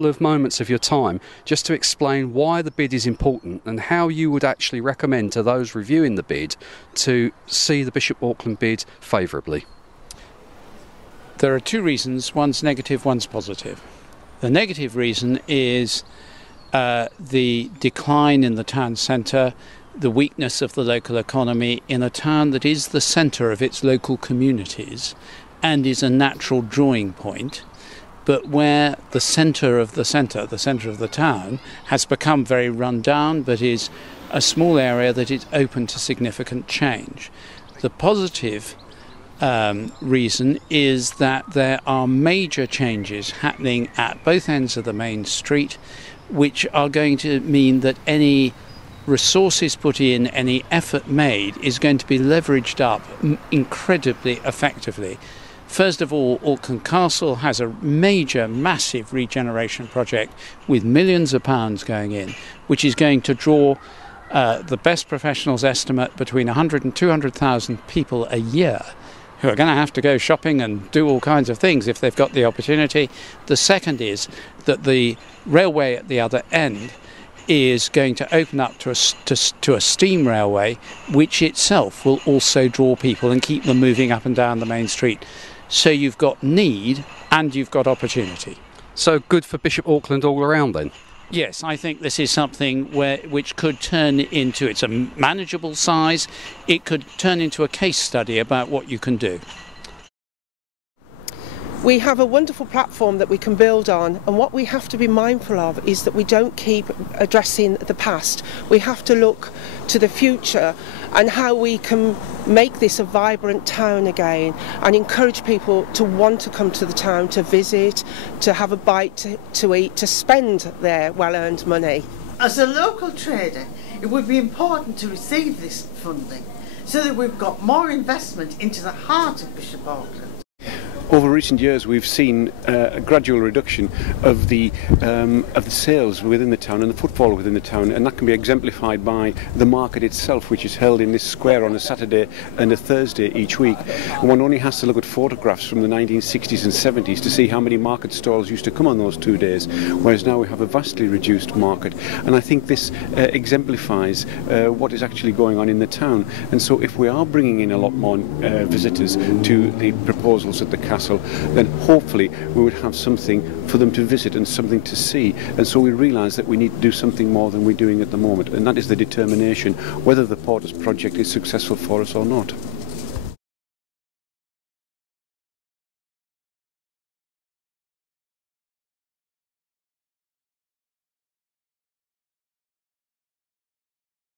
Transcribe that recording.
Of moments of your time just to explain why the bid is important and how you would actually recommend to those reviewing the bid to see the Bishop Auckland bid favourably. There are two reasons, one's negative, one's positive. The negative reason is the decline in the town centre, the weakness of the local economy in a town that is the centre of its local communities and is a natural drawing point, but where the centre of the town has become very run down, but is a small area that is open to significant change. The positive reason is that there are major changes happening at both ends of the main street, which are going to mean that any resources put in, any effort made, is going to be leveraged up incredibly effectively. First of all, Auckland Castle has a major, massive regeneration project with millions of pounds going in, which is going to draw the best professionals estimate between 100 and 200,000 people a year who are going to have to go shopping and do all kinds of things if they've got the opportunity. The second is that the railway at the other end is going to open up to a steam railway, which itself will also draw people and keep them moving up and down the main street. So you've got need and you've got opportunity. So good for Bishop Auckland all around then? Yes, I think this is something which could turn into, it's a manageable size, it could turn into a case study about what you can do. We have a wonderful platform that we can build on, and what we have to be mindful of is that we don't keep addressing the past. We have to look to the future and how we can make this a vibrant town again and encourage people to want to come to the town, to visit, to have a bite to eat, to spend their well-earned money. As a local trader, it would be important to receive this funding so that we've got more investment into the heart of Bishop Auckland. Over recent years, we've seen a gradual reduction of the sales within the town and the footfall within the town, and that can be exemplified by the market itself, which is held in this square on a Saturday and a Thursday each week. And one only has to look at photographs from the 1960s and 70s to see how many market stalls used to come on those 2 days, whereas now we have a vastly reduced market. And I think this exemplifies what is actually going on in the town. And so if we are bringing in a lot more visitors to the proposals at the castle, then hopefully we would have something for them to visit and something to see. And so we realise that we need to do something more than we're doing at the moment, and that is the determination whether the Portas project is successful for us or not.